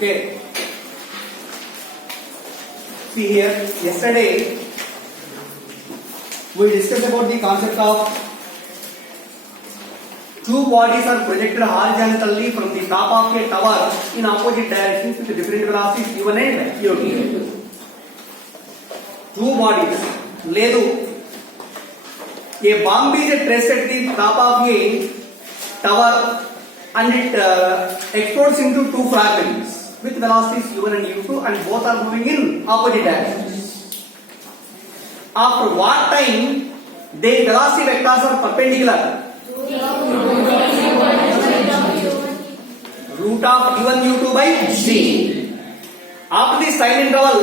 Okay. See here, yesterday we discussed about the concept of two bodies are projected horizontally from the top of a tower in opposite directions with different velocities u1 and u2. Two bodies. Ledu. A bomb is placed at the top of a tower and it explodes into two fragments with velocities u1 and u2 and both are moving in opposite directions. After what time the velocity vectors are perpendicular? Root of u1 u2 by c. After this time interval,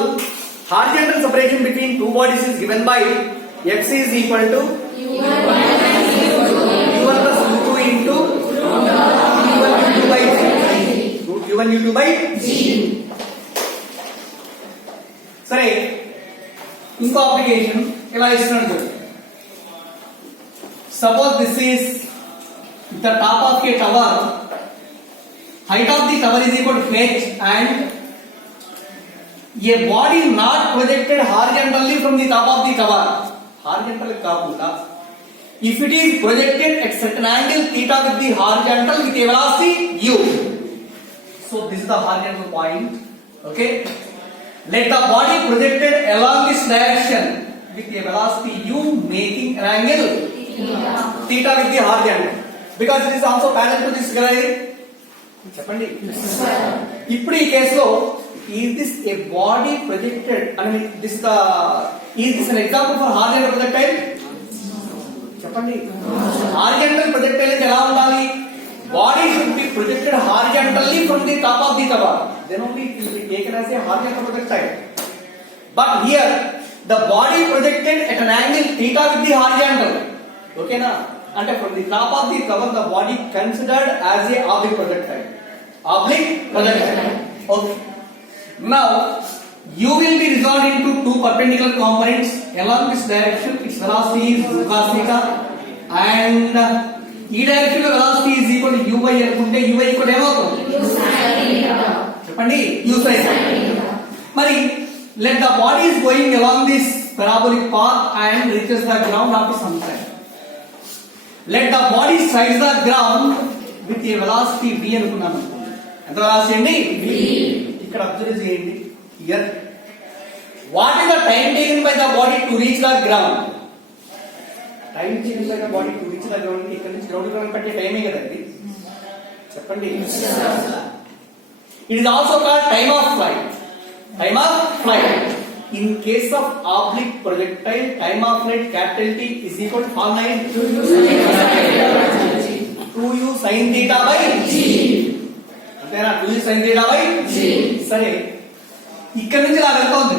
horizontal separation between two bodies is given by x is equal to u1 plus u2 into u1 u2 by c. Root u1 u2 by c. సరే ఇంకో అప్లికేషన్ ఇలా ఇస్తున్నాడు చూడండి. Suppose this is the top of a tower. Height of the tower is equal to h and a body not projected horizontally from the top of the tower. Horizontal కాకుండా if it is projected at certain angle theta with the horizontal with a velocity u. So this is the horizontal point. Okay. Let the body projected along this direction with a velocity u making an angle theta with the horizontal. Because it is also parallel to this guy. చెప్పండి. ఇప్పుడు ఈ కేసులో is this a body projected? I mean, is this an example for horizontal projectile? చెప్పండి. Horizontal projectile అంటే ఎలా ఉండాలి? Body should be projected horizontally from the top of the tower. Then only it will be taken as a horizontal projectile. But here the body projected at an angle theta with the horizontal. Okay na? And from the top of the tower the body considered as a oblique projectile. Oblique projectile. Okay. Now u will be resolved into two perpendicular components along this direction. Its velocity is u cos theta and ఈ డైరెక్షన్ లో velocity is equal to u by అనుకుంటే u equal ఏమవుతుంది? u sin theta. చెప్పండి u sin theta. మరి let the body is going along this parabolic path and reaches the ground after some time. Let the body strikes the ground with a velocity v అనుకున్నాం అనుకోండి. ఎంత వెలాసిటీ అండి? v. ఇక్కడ అబ్జర్వ్ చేయండి. Here what is the time taken by the body to reach the ground? Time change by the body to reach the ground. ఇక్కడ నుంచి గ్రౌండ్ కి పట్టే టైమే కదా ఇది. చెప్పండి. It is also called time of flight. Time of flight. In case of oblique projectile time of flight capital T is equal to formula 2u sin theta by g. అంతేనా? 2u sin theta by g. సరే ఇక్కడ నుంచి ఇలా వెళ్తోంది.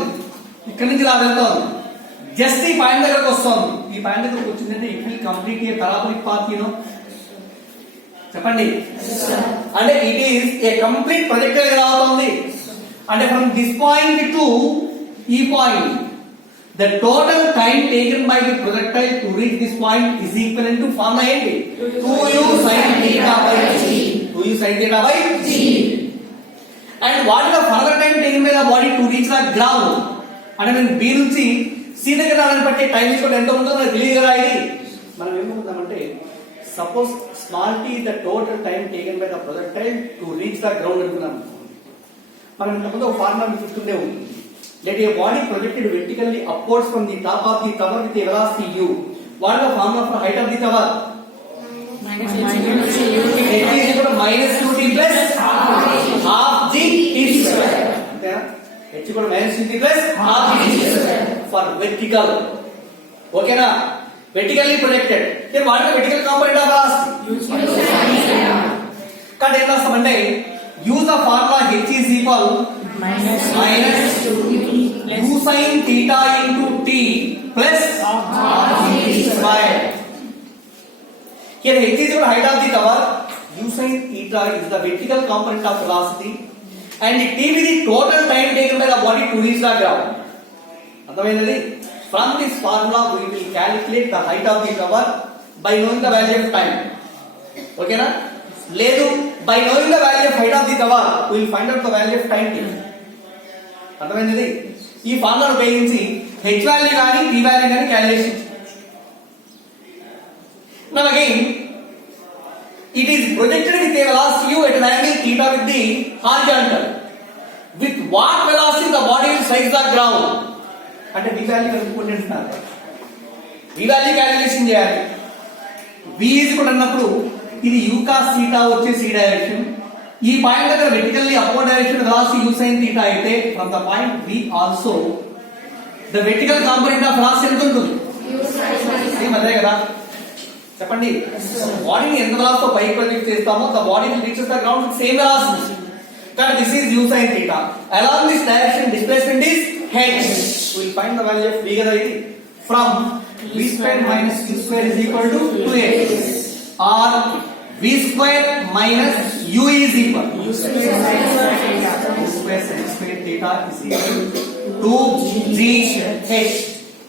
ఇక్కడ నుంచి ఇలా వెళ్తోంది. జస్ట్ ఈ పాయింట్ దగ్గరకు వస్తుంది. ఈ పాయింట్ దగ్గరకు వచ్చిందంటే it will complete A parabolic path you know. చెప్పండి. అంటే it is a complete projectile గా అవుతుంది. అంటే ఫ్రమ్ దిస్ పాయింట్ టు ఈ point the total time taken by the projectile to reach this point is equal to formula ఏంటి? 2u sin theta by g. 2u sin theta by g. And what is the further time taken by the body to reach the ground? అంటే నేను B నుంచి C దగ్గర రావడానికి పట్టే టైం కూడా ఎంత ఉంటుందో నాకు తెలియదు కదా. ఇది మనం ఏమనుకుందామంటే suppose small t the total time taken by the projectile to reach the ground అనుకున్నాం. మనం ఇంతకుముందు ఒక ఫార్ములా మీకు గుర్తుండే ఉంటుంది. Let a body projected vertically upwards from the top of the tower with a velocity u. What is the formula for height of the tower? h is equal to minus 2t plus half g t square. అంతేనా? h equal to minus 2t plus half g t square for vertical. Okay na? Vertically projected. Then what is the vertical component of velocity? u sin theta. Cut end of Monday. Use the formula h is equal minus 2t u sin theta into t plus half g t square. Here h is equal to height of the tower. U sin theta is the vertical component of velocity and t is the total time taken by the body to reach the ground. అర్థమైంది? From this formula we will calculate the height of the tower by knowing the value of time. Okay na? లేదు by knowing the value of height of the tower will find out the value of time t. అర్థమైంది? ఈ ఫార్ములాను ఉపయోగించి h value కానీ t value కానీ calculation. Now again, it is projected with a velocity u at an angle theta with the horizontal. With what velocity the body will strike the ground? అంటే v value కనుక్కుంటున్నారు. v value calculation చేయాలి. v is కూడా అన్నప్పుడు ఇది u cos theta వచ్చేసి ఈ డైరెక్షన్. ఈ point దగ్గర vertically upward direction velocity u sin theta అయితే from the point v also the vertical component of velocity ఎంత ఉంటుంది? సేమ్ అదే కదా. చెప్పండి, బాడీని ఎంత వెలాసిటీ తో పైకి ప్రొజెక్ట్ చేస్తామో the body will reach the ground with same velocity. కానీ this is u sin theta. Along this direction displacement is h. We will find the value of v కదా ఇది. From v square minus u square is equal to 2h, or v square minus u is equal u square sin square theta is equal to 2gh.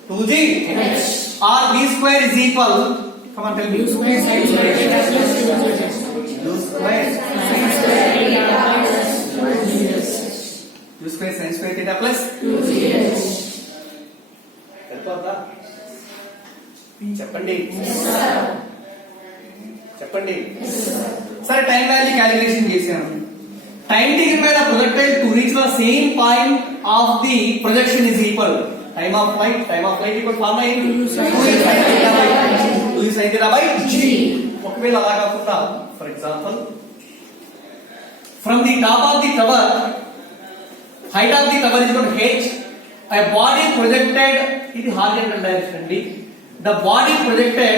2gh or v square is equal, come on tell me, u square sin square theta plus 2gh. u square sin square theta plus 2gh. u square sin square theta plus 2gh. తెలుసా? చెప్పండి. చెప్పండి. సరే, time value calculation చేశాను. Time taken by the projectile to reach the same point of the projection is equal time of flight equal formula ఏంటి? 2 sin theta by g. ఒకవేళ అలా కాకుండా for example from the top of the tower, height of the tower is equal to h. A body projected, ఇది horizontal direction అండి. The body projected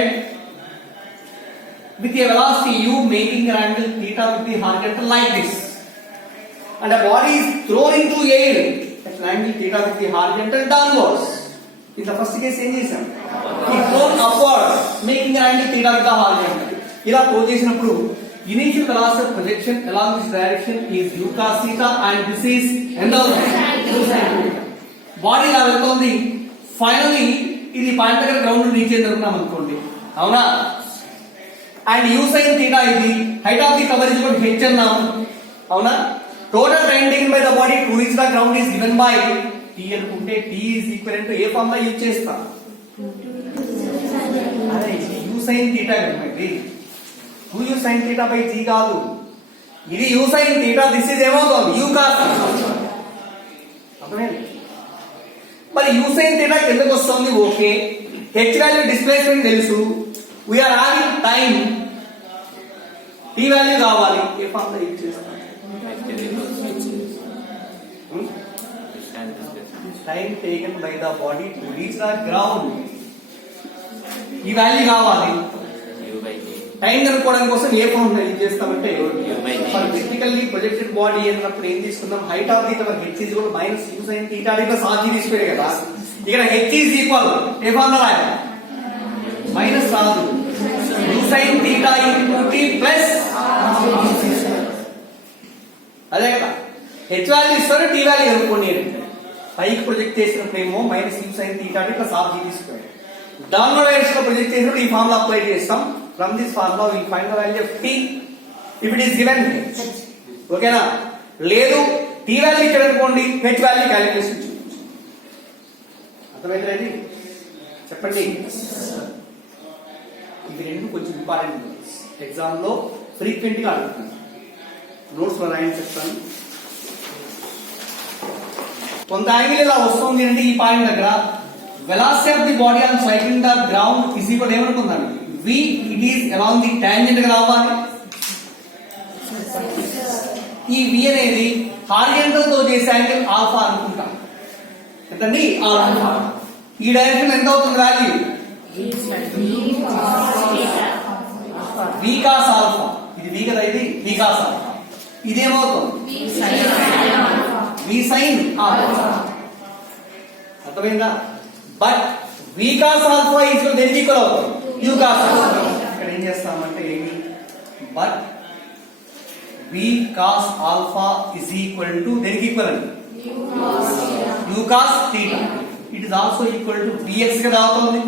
with a velocity u making an angle theta with the horizontal like this, and a body is thrown into air at an angle theta with the horizontal downwards. In the first case ఏం చేసాం? It thrown upward making an angle theta with the horizontal. ఇలా థ్రో చేసినప్పుడు initial velocity of projection along this direction is u cos theta and this is end of body ఇలా వెళ్తుంది. ఫైనలీ ఇది పాయింట్ దగ్గర ground reach అయ్యిందనుకున్నాం అనుకోండి, అవునా? అండ్ u sin theta ఇది height of the tower is equal to h అన్నాం, అవునా? Total time taken by the body to reach the ground is given by t అనుకుంటే t is equal to A formula use చేస్తా? అరే u sin theta కదండి, 2u sin theta by g కాదు, ఇది u sin theta. This is ఏమవుతుంది? u cos theta. అర్థమైంది? మరి u sin theta కిందకి వస్తుంది, ఓకే. h వాల్యూ డిస్ప్లేస్మెంట్ తెలుసు, we are having time, t value కావాలి. ఏ ఫార్ములా యూజ్ చేస్తాం? Time taken by the body to reach the ground, ఈ వాల్యూ కావాలి. టైం కనుక్కోవడం కోసం ఏ ఫార్ములా యూజ్ చేస్తామంటే, ఫర్ వెర్టికల్లీ ప్రొజెక్టెడ్ బాడీ అన్నప్పుడు ఏం తీసుకుందాం? Height of the tower h is equal minus u sin theta plus rg తీసుకునే కదా. ఇక్కడ h ఈజ్ ఈక్వల్ ఏ ఫార్ములా రాయాలి? మైనస్ రాదు, u sin theta into t plus అదే కదా. h వాల్యూ ఇస్తారు, t వాల్యూ కనుక్కోండి. పైకి ప్రొజెక్ట్ చేసినప్పుడు ఏమో minus u sin theta plus rg తీసుకునే, డౌన్వర్డ్ డైరెక్షన్ లో ప్రొజెక్ట్ చేసినప్పుడు ఈ ఫార్ములా అప్లై చేస్తాం. From this formula we find the value of t if it is given h. ఓకేనా? లేదు t వాల్యూ ఇక్కడ అనుకోండి, h వాల్యూ క్యాలిక్యులేషన్ చేయొచ్చు. అర్థమైంది? చెప్పండి. ఇవి రెండు కొంచెం ఇంపార్టెంట్ నోట్స్, ఎగ్జామ్ లో ఫ్రీక్వెంట్ గా అడుగుతున్నాను. నోట్స్ లో రాయని చెప్తాను. కొంత యాంగిల్ ఇలా వస్తుంది అంటే ఈ పాయింట్ దగ్గర velocity of the body on striking the ground is equal ఏమనుకుందాం? v, it is along the tangent గా రావాలి. ఈ v అనేది హారిజంటల్ తో చేసే యాంగిల్ ఆల్ఫా అనుకుంటాం. ఎంతండి? ఆల్ఫా. ఈ డైరెక్షన్ ఎంత అవుతుంది వాల్యూ? v cos alpha. ఇది v కదా, ఇది v cos ఆల్ఫా. ఇదేమవుతుంది? v sin alpha. అర్థమైందా? But v cos alpha is దేనికి ఈక్వల్ అవుతుంది? u cos alpha. ఇక్కడ ఏం చేస్తామంటే ఏమి? But v cos alpha is equal to దేనికి ఈక్వల్ అండి? u cos theta. It is also equal to vx గా అవుతుంది.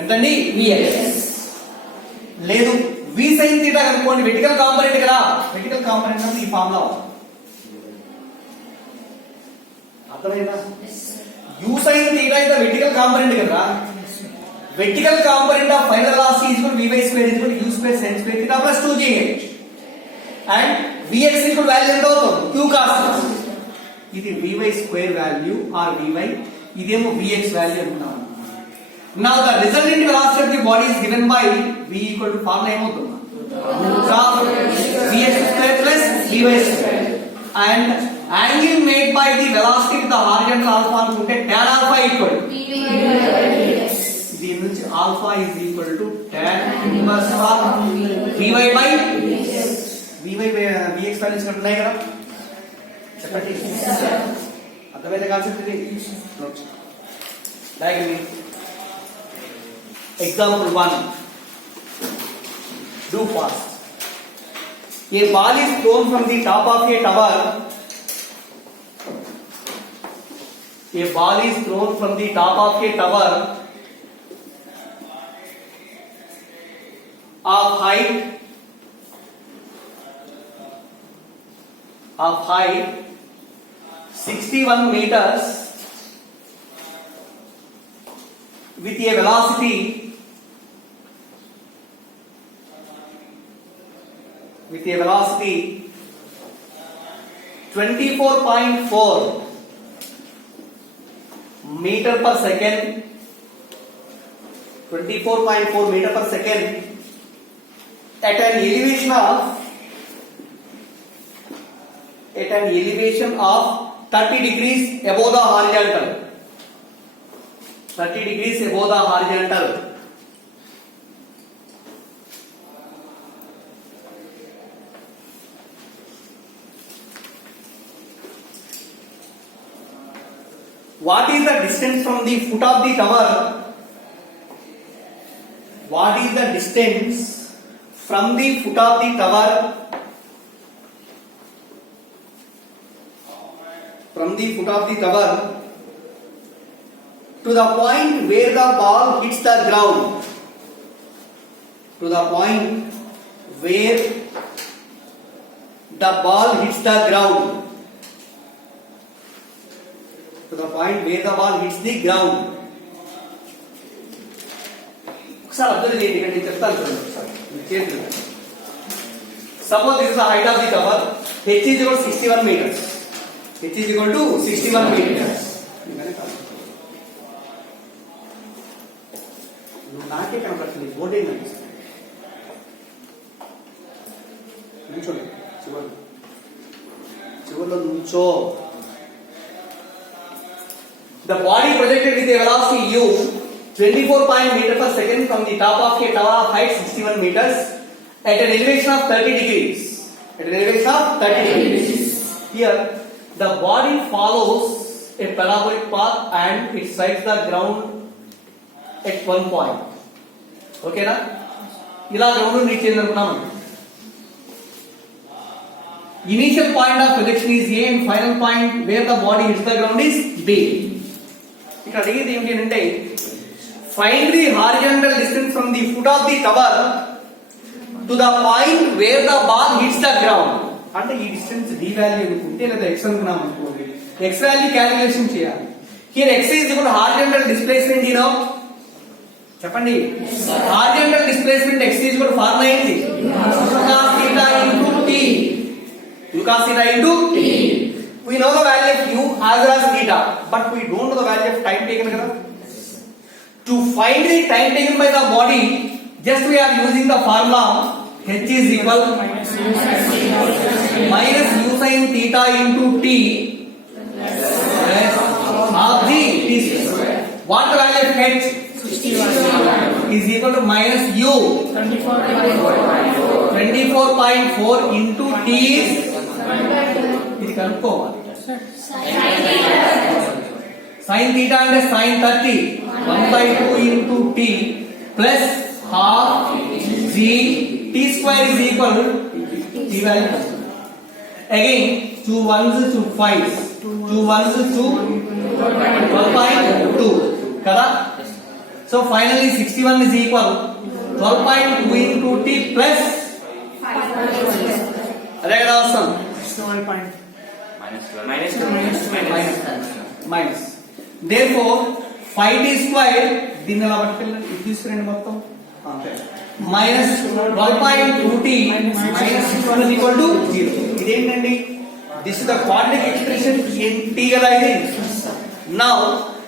ఎంతండి? vx. లేదు v sin theta కనుక్కోండి, వెర్టికల్ కాంపోనెంట్ కదా. వెర్టికల్ కాంపోనెంట్ అంటే ఈ ఫార్ములా అర్థమైందా? u sin theta is the vertical component కదా. Vertical component of final velocity is equal to v by square is equal to u square sin square theta plus 2gh and vx is equal to value ఎంత అవుతుంది? q cos theta. ఇది vy square value or vy, ఇదేమో vx value అనుకున్నాం. Now the resultant velocity of the body is given by v equal to formula ఏమవుతుంది? cos vx square plus vy square and angle made by the velocity with the horizontal alpha అనుకుంటే tan alpha equal to దీని నుంచి alpha is equal to tan inverse of vy by vx values ఉన్నాయి కదా, చెప్పండి. అర్థమైందా కాన్సెప్ట్? ఇది diagram. Example 1. Do fast. A ball is thrown from the top of a tower. A ball is thrown from the top of a tower of height 61 meters with a velocity 24.4 meter per second, 24.4 meter per second at an elevation of 30 degrees above the horizontal. 30 degrees above the horizontal. What is the distance from the foot of the tower? What is the distance from the foot of the tower? From the foot of the tower to the point where the ball hits the ground. To the point where the ball hits the ground. To the point where the ball hits the ground. ఒకసారి అబ్జర్వ్ చేయండి, ఇక్కడ నేను చెప్తాను చూడండి ఒకసారి చేతులు. Suppose this is the height of the tower. H is equal to 61 meters. H is equal to 61 meters. నాకే కనపడుతుంది, బోర్డు ఏం కనిపిస్తుంది? నుంచోండి, చివరిలో నుంచో. The body projected with a velocity u 24 meter per second from the top of a tower of height 61 meters at an elevation of 30 degrees. At an elevation of 30 degrees. Here, the body follows a parabolic path and it strikes the ground at one point. Okay na? ఇలా ground reach అయ్యిందనుకున్నాము. Initial point of projection is A and final point where the body hits the ground is B. ఇక్కడ అడిగేది ఏంటి అంటే find the horizontal distance from the foot of the tower to the point where the ball hits the ground. అంటే ఈ distance d value అనుకుంటే లేదా x అనుకున్నాం అనుకోండి, x వాల్యూ క్యాలిక్యులేషన్ చేయాలి. Here x is equal to horizontal displacement, you know. చెప్పండి, horizontal displacement x is equal to formula ఏంటి? cos theta into t. cos theta into t. We know the value of u as well as theta, but we don't know the value of time taken kada. To find the time taken by the body, just we are using the formula h is equal minus u sin theta into t plus half the t square. What the value of h? 61 is equal to minus u 24.4 into t is ఇది కనుక్కోవాలి. sin theta అంటే sin 30 1/2 into t plus half g t square is equal to t value. Again 2 1s 2 5s 2 1s 2 12.2 kada. So finally 61 is equal 12.2 into t plus అదే కదా వస్తాం minus 12 minus 2 minus 2 minus 2 minus therefore 5t square దీన్ని ఎలా పట్టుకెళ్ళండి ఇది తీసుకురండి మొత్తం minus 12.2t minus 6 equal to 0 ఇదేంటండి this is the quadratic expression in t కదా ఇది now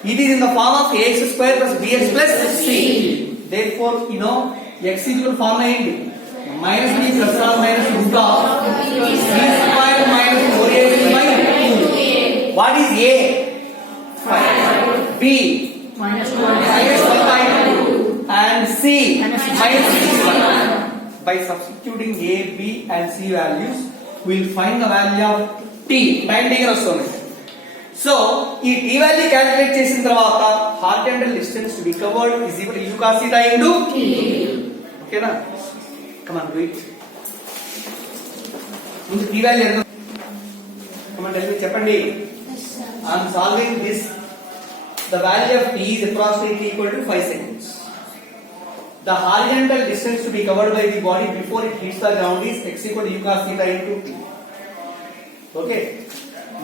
it is in the form of ax square plus bx plus c therefore you know x equal formula ఏంటి minus b plus or minus root of b square minus 4ac by 2 what is a 5 b minus 1/2 and c minus 6 by substituting a b and c values we will find the value of t time taken వస్తుంది so ఈ t value calculate చేసిన తర్వాత horizontal distance to be covered is equal to u cos θ into t ఓకేనా come on read ముందు t value ఎంత come on tell చెప్పండి I am solving this the value of t is approximately equal to 5 seconds the horizontal distance to be covered by the body before it hits the ground is x equal to u cos θ into t okay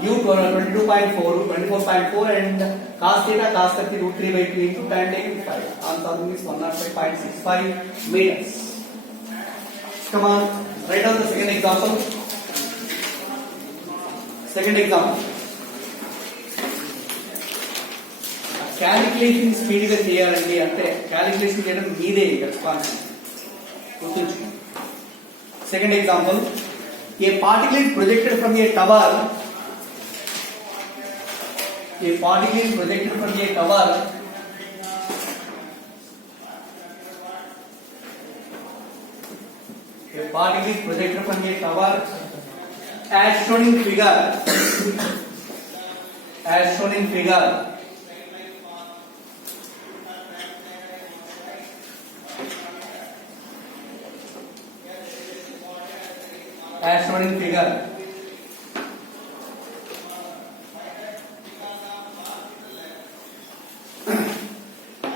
u 22.4 24.4 and cos theta cos 30 root 3 by 2 into tan taken 5 on solving is 105.65 meters come on write down the second example calculation speed గా చేయాలండి అంటే క్యాలిక్యులేషన్ చేయడం మీదే రెస్పాన్సిబిలిటీ గుర్తుంచుకోండి second example A particle is projected from A tower a particle is projected from a tower as shown in figure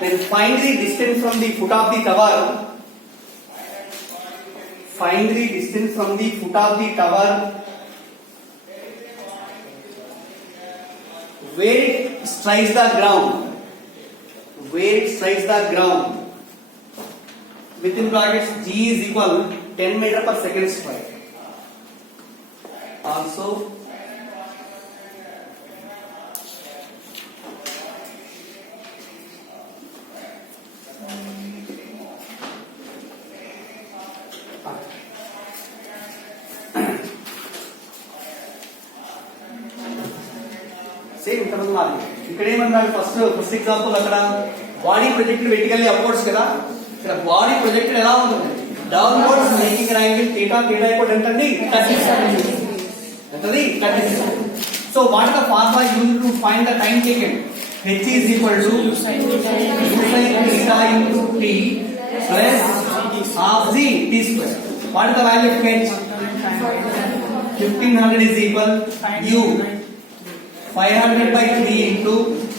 then find the distance from the foot of the tower where it strikes the ground within brackets g is equal 10 meter per second square also same ఇక్కడ ఉన్నది ఇక్కడ ఏమన్నాడు first example అక్కడ body projected vertically upwards కదా ఇక్కడ body projected ఎలా ఉంటుంది downwards making an angle theta equal ఎంతండి 37 ఎంతది 37 so what is the formula used to find the time taken h is equal to u sin theta into t plus half the t square what is the value of h 1500 is equal u 500 by 3 into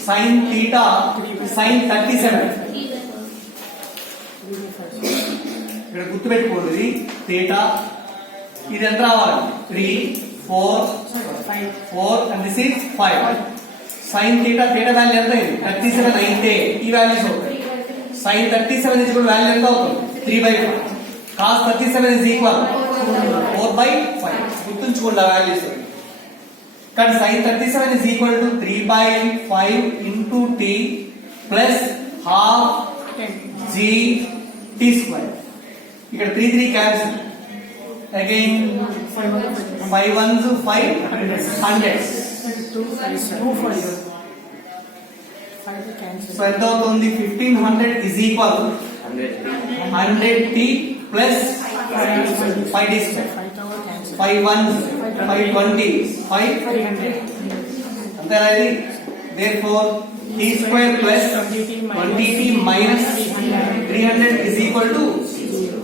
sin theta sin 37 ఇక్కడ గుర్తు పెట్టుకోండి theta ఇది ఎంత రావాలి 3 4 and this is 5 sin theta value ఎంత అయింది 37 అయితే ఈ వాల్యూస్ అవుతాయి sin 37 is equal వాల్యూ ఎంత అవుతుంది 3/5 cos 37 is equal 4/5 గుర్తుంచుకోండి ఆ వాల్యూస్ కానీ sin 37 is equal to 3/5 into t plus half g t square ఇక్కడ 3 cancel again 5 ones 5 hundreds so ఎంత అవుతుంది 1500 is equal 100t plus 5t square 5 ones 520 5 అంతే అది therefore t square plus 20t minus 300 is equal to 0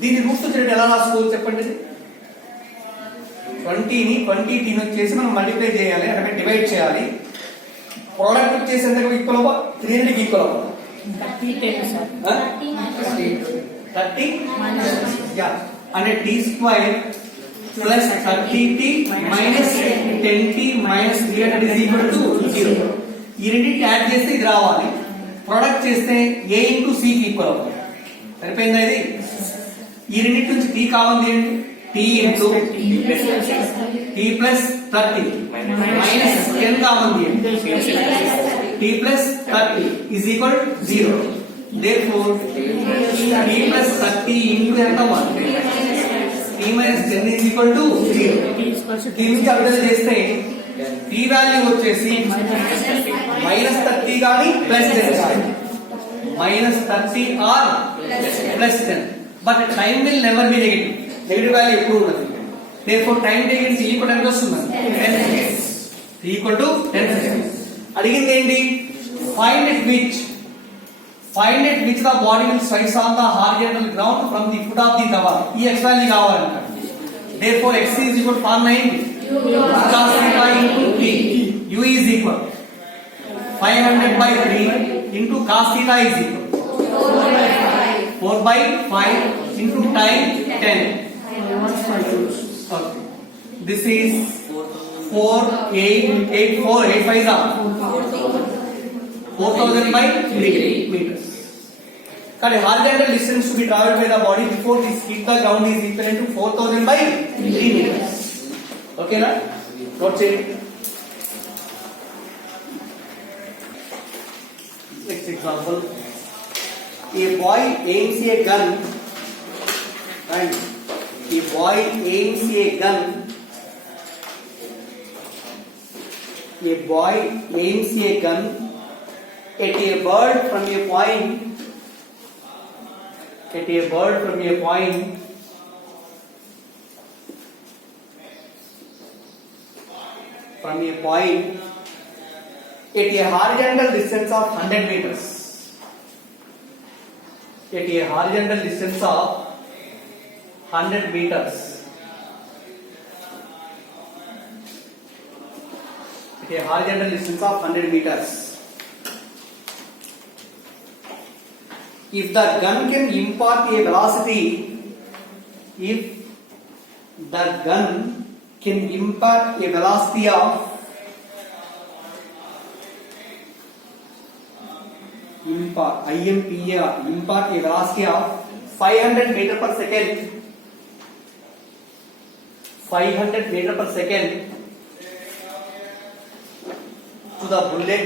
దీని రూట్స్ వచ్చేది ఎలా రాసుకోవచ్చు చెప్పండి 20 ని 20t ని వచ్చేసి మనం మల్టిప్లై చేయాలి అంటే డివైడ్ చేయాలి ప్రోడక్ట్ వచ్చేసి ఎంత ఈక్వల్ అవ్వ 300 కి ఈక్వల్ అవ్వ 30 minus 30 యా అంటే t square plus 30t minus 10t minus 300 is equal to 0. ఈ రెండింటిని యాడ్ చేస్తే ఇది రావాలి, ప్రొడక్ట్ చేస్తే a ఇంటూ c కి ఈక్వల్ అవుతుంది. సరిపోయిందా ఇది? ఈ రెండింటి నుంచి t కావాలి ఏంటి? t ఇంటూ t ప్లస్ 30 మైనస్ 10 కావాలి ఏంటి? t plus 30 is equal to 0. Therefore t plus 30 into ఎంత అవుతుంది? t minus 10 is equal to 0. దీని నుంచి అబ్జర్వ్ చేస్తే t వాల్యూ వచ్చేసి మైనస్ 30 కానీ ప్లస్ 10 కానీ minus 30 or plus 10. But time will never be negative. Negative value ఎప్పుడు ఉండదు. therefore time taken t equal ఎంత వస్తుంది? 10 seconds. t equal to 10 seconds. అడిగింది ఏంటి? Find it which the body will strike on the horizontal ground from the foot of the tower. ఈ x value కావాలంట. therefore x is equal to 490 cos theta into t. u is equal 500 by 3 into cos theta is equal 4 by 5 into time 10. Okay. This is 4 8 8 4 8 5 are 4000 by 3 meters. The horizontal distance to be traveled by the body before this hit the ground is equivalent to 4000 by 3 meters. Okay, na? Note it. Next example. A boy aims a gun and a boy aims a gun. A boy aims a gun at a bird from a point at a bird from a point at a horizontal distance of 100 meters. At a horizontal distance of 100 meters. At a horizontal distance of 100 meters. If the gun can impart a velocity, if the gun can impart a velocity of impart a velocity of 500 meter per second, 500 meter per second to the bullet,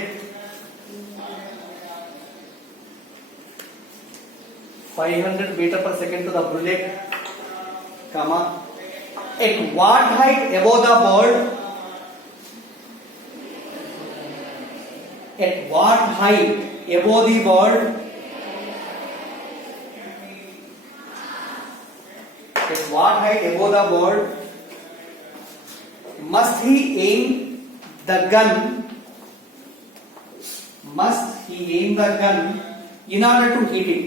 500 meter per second to the bullet, comma, at what height above the bird? At what height above the bird? At what height above the bird must he aim the gun? Must he aim the gun in order to hit it?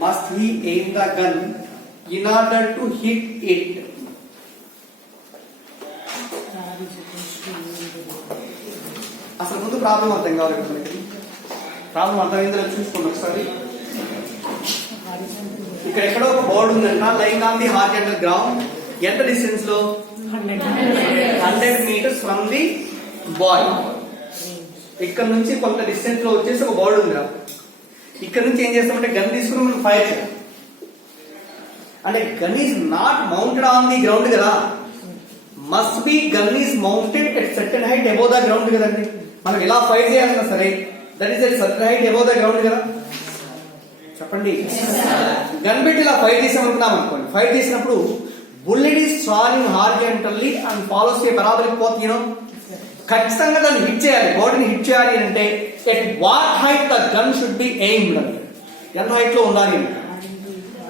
Must he aim the gun in order to hit it? అసలు ముందు ప్రాబ్లం అర్థం కావాలి మనకి. ప్రాబ్లం అర్థమైందో చూసుకోండి ఒకసారి. ఇక్కడ ఎక్కడో ఒక బోర్డు ఉందంట, line on the horizontal ground. ఎంత డిస్టెన్స్ లో? 100 మీటర్స్ ఫ్రమ్ ది బాయ్. ఇక్కడ నుంచి కొంత డిస్టెన్స్ లో వచ్చేసి ఒక బోర్డు ఉంది. ఇక్కడ నుంచి ఏం చేస్తామంటే గన్ తీసుకుని మనం ఫైర్ చేయాలి. అంటే gun is not mounted on the ground కదా, must be gun is mounted at certain height above the ground కదండి. మనం ఎలా ఫైర్ చేయాలన్నా సరే that is at certain height above the ground కదా. చెప్పండి, గన్ పెట్టి ఇలా ఫైర్ చేసామనుకున్నాం అనుకోండి. ఫైర్ చేసినప్పుడు bullet is travelling horizontally and follows a parabolic path. ఖచ్చితంగా దాన్ని హిట్ చేయాలి, బాడీని హిట్ చేయాలి అంటే at what height the gun should be aimed అని, ఎంత హైట్ లో ఉండాలి.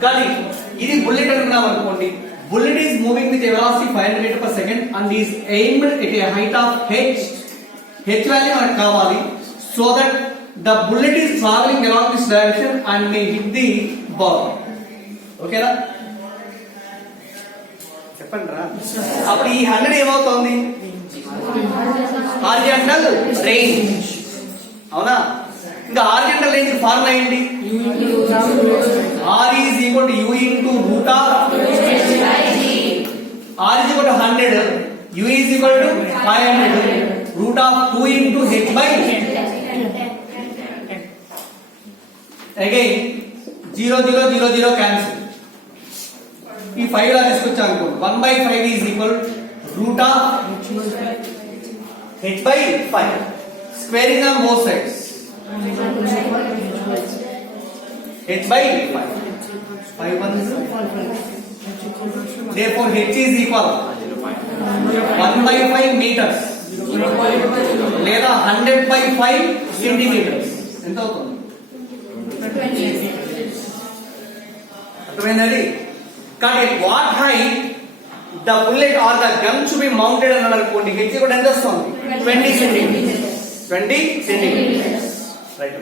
కానీ ఇది బుల్లెట్ అనుకున్నాం అనుకోండి, bullet is moving with velocity 500 metre per second and is aimed at a height of h. h value మనకు కావాలి. So that the bullet is travelling along this direction and may hit the ball. ఓకేనా? చెప్పండి రా. అప్పుడు ఈ 100 ఏమవుతోంది? Horizontal range. అవునా? ఇంకా హారిజాంటల్ రేంజ్ ఫార్ములా ఏంటి? R is equal to U into root of R is equal to 100, U is equal to 500, root of 2 into H by again 0 0 0 0 cancel. ఈ 5 లా తీసుకొచ్చా అనుకోండి 1 by 5 is equal root of H by 5, squaring on both sides, H by 5, 5 1 therefore H is equal 1 by 5 meters లేదా 100 by 5 centimeters. ఎంత అవుతుంది? అర్థమైందండి? కానీ at what height the bullet or the gun should be mounted అని అనుకోండి, H కూడా ఎంత వస్తుంది? 20 centimeters. 20 centimeters. Right.